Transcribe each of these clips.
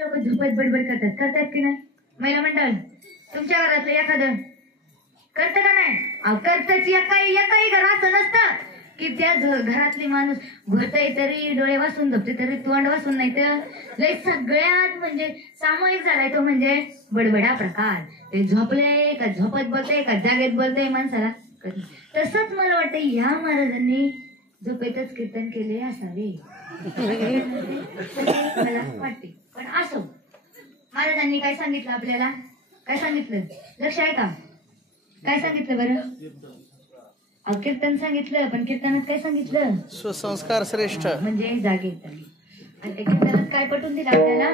लोक झोपत बडबड करतात की नाही? महिला मंडळ तुमच्या घरातलं एखादं करतं का नाही? करतच. एकाही घरात नसतं की त्या घरातली माणूस घोरतय तरी डोळे वासून झोपते तरी तोंड वासून, नाही तर लय सगळ्यात म्हणजे सामूहिक झालाय तो म्हणजे बडबडा प्रकार. ते झोपले का झोपत बोलते का जागेत बोलते माणसाला. तसंच मला वाटतं या महाराजांनी झोपेतच कीर्तन केले असावे मला वाटते. पण असो, महाराजांनी काय सांगितलं आपल्याला? काय सांगितलं लक्ष आहे का? काय सांगितलं बरं? कीर्तन सांगितलं, पण कीर्तनात काय सांगितलं? सुसंस्कार श्रेष्ठ म्हणजे जागेत. आणि त्या कीर्तनात काय पटवून दिलं आपल्याला?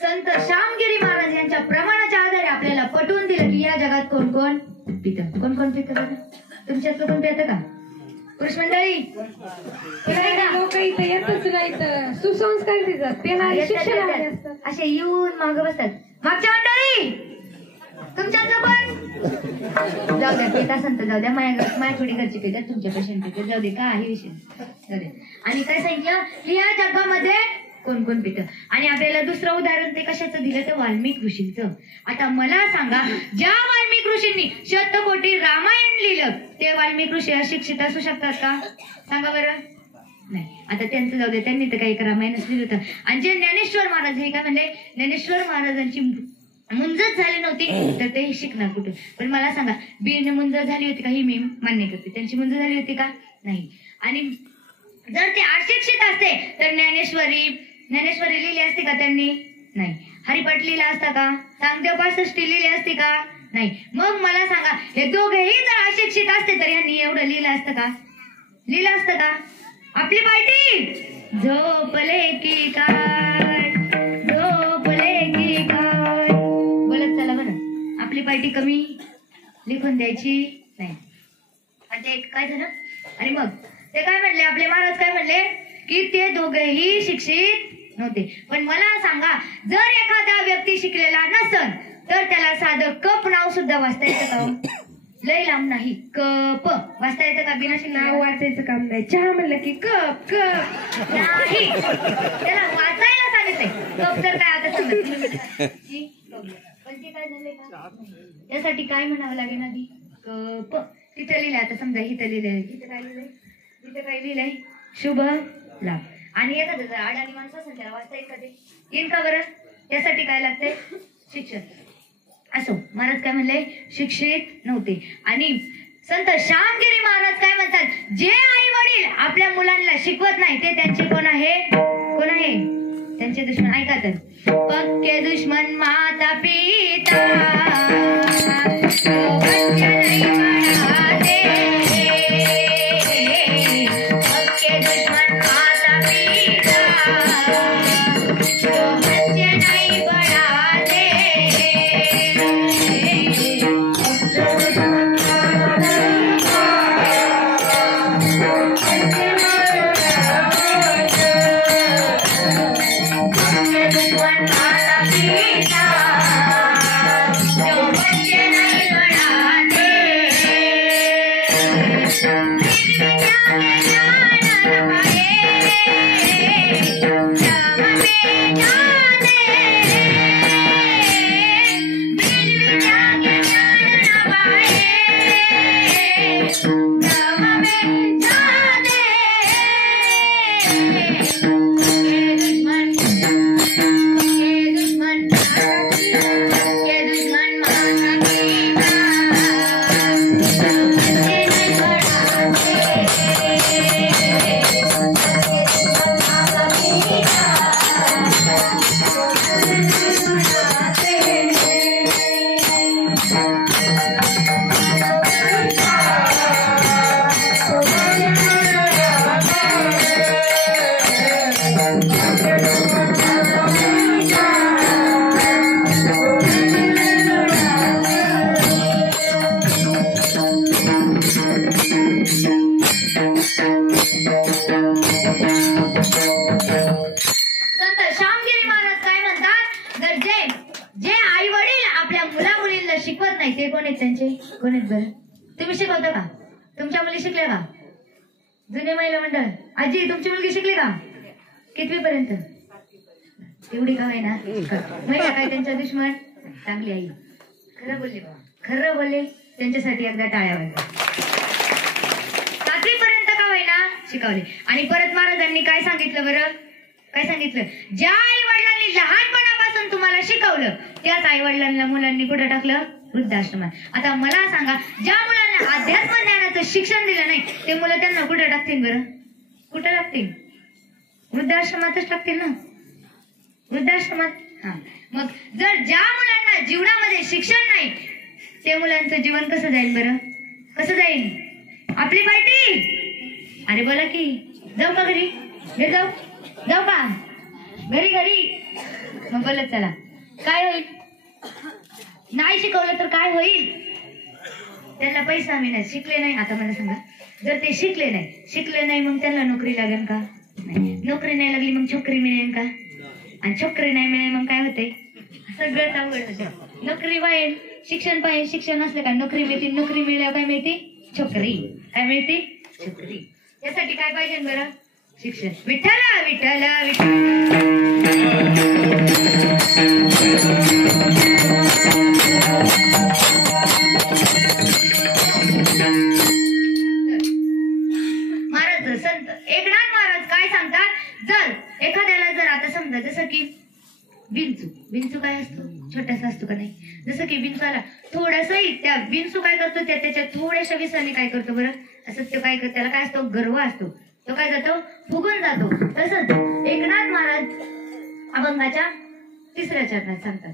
संत श्यामगिरी महाराज यांच्या प्रमाणाच्या आधारे आपल्याला पटवून दिलं की या जगात कोण कोण पितं. कोण कोण पितं बघा? तुमच्यातलं कोण पितं का? पुरुष मंडळी लोक इथं येतच नाहीत. सुसंस्कार देतात असे येऊन माग बसतात. मागच्या मंडळी तुमच्यातलं पण जाऊ द्या, पिता संत जाऊ द्या. माझ्या थोडी घरची पितात, तुमच्या पेशंट पितात, जाऊ दे, काही विषय जाऊ दे. आणि काय सांगितलं की या जगामध्ये कोण कोण पितं. आणि आपल्याला दुसरं उदाहरण ते कशाचं दिलं तर वाल्मिक ऋषींचं. आता मला सांगा, ज्या वाल्मिक ऋषींनी शतकोटी रामायण लिहिलं ते वाल्मिक ऋषी अशिक्षित असू शकतात का? सांगा बरं. नाही. आता त्यांचं जाऊ दे, त्यांनी तर काही रामायणच लिहिलं होतं. आणि जे ज्ञानेश्वर महाराज हे काय म्हणले, ज्ञानेश्वर महाराजांची मुंजच झाली नव्हती तर ते शिकणार कुठे? पण मला सांगा, बीने मुंज झाली होती का? ही मी मान्य करते, त्यांची मुंज झाली होती का? नाही. आणि जर ते अशिक्षित असते तर ज्ञानेश्वरी लिहिली असती का त्यांनी? नाही. हरिपाठ लिहिला असता का? नामदेव 65 लिहिली असती का? नाही. मग मला सांगा, हे दोघेही जर अशिक्षित असते तर यांनी एवढं लिहिलं असतं का? लिहिलं असतं का? आपली पार्टी झोपले की काय, झोपले की काय बोलत चला बरं. आपली पार्टी कमी लिखून द्यायची नाही. आणि ते काय झालं? आणि मग ते काय म्हणले, आपले महाराज काय म्हणले की ते दोघेही शिक्षित नव्हते. पण मला सांगा, जर एखादा व्यक्ती शिकलेला नसन तर त्याला साधं कप नाव सुद्धा वाचता येतं का? लय लांब नाही, कप वाचता येतं का? बिना नाव वाचायचं काम नाही. चहा म्हणलं की कप कप नाही, त्याला वाचायला सांगितलंय. कप तर काय आता समजत. पण ते काय झालंय का? त्यासाठी काय म्हणावं लागेल आधी? कप. तिथं लिहिलंय. आता समजा इथं लिहिलंय, तिथं काय लिहिलंय? तिथं काय लिहिलंय? शुभ लाभ. आणि एखादं जर अडाणी माणसं असेल त्याला वाचता येईल का? ते येईल का बरं? त्यासाठी काय लागतंय? शिक्षण. असो, महाराज काय म्हणले? शिक्षित नव्हते. आणि संत श्यामगिरी महाराज काय म्हणतात, जे आई वडील आपल्या मुलांना शिकवत नाही ते त्यांचे कोण आहे? कोण आहे? त्यांचे दुश्मन. ऐका तर, पक्के दुश्मन माता पिता एवढी का ना महिला काय त्यांच्या दुश्मन चांगली आई खरं बोलले बाबा खरं बोलले त्यांच्यासाठी एकदा टाळ्या वाजवा 7वी पर्यंत का होईना शिकवले आणि परत महाराजांनी काय सांगितलं बरं काय सांगितलं ज्या आई वडिलांनी लहानपणापासून तुम्हाला शिकवलं त्याच आई वडिलांना मुलांनी कुठं टाकलं वृद्धाश्रमात आता मला सांगा ज्या मुलांना अध्यात्म ज्ञानाचं शिक्षण दिलं नाही ते मुलं त्यांना कुठं टाकतील बरं कुठं टाकतील वृद्धाश्रमातच टाकतील ना वृद्धाश्रमात हा मग जर ज्या मुलांना जीवनामध्ये शिक्षण नाही त्या मुलांचं जीवन कसं जाईल बरं कसं जाईल आपली पार्टी अरे बोला की जाऊ का घरी हे जाऊ का घरी मग बोलत चला काय होईल नाही शिकवलं तर काय होईल त्यांना पैसा मिळणार शिकले नाही आता मला सांगा जर ते शिकले नाही मग त्यांना नोकरी लागेल का नाही नोकरी नाही लागली मग छोकरी मिळेल का आणि छोकरी नाही मिळेल मग काय होते सगळं अवघड होतं नोकरी पाहिजे शिक्षण पाहिजे शिक्षण असलं का नोकरी मिळते नोकरी मिळल्यावर काय मिळते छोकरी काय मिळते छोकरी यासाठी काय पाहिजे बरं शिक्षण विठ्ठल विठ्ठल महाराज संत एकनाथ महाराज काय सांगतात जर एखाद्याला जर आता समजा जसं की विंचू काय असतो छोटासा असतो का नाही जसं की विंचाला थोडंसं त्या विंचू काय करतो त्याच्या थोड्याशा विसाने काय करतो बरं असं तो काय करतो त्याला काय असतो गर्व असतो तो काय जातो फुगून जातो तसंच एकनाथ महाराज अभंगाच्या 3ऱ्या चरणात सांगतात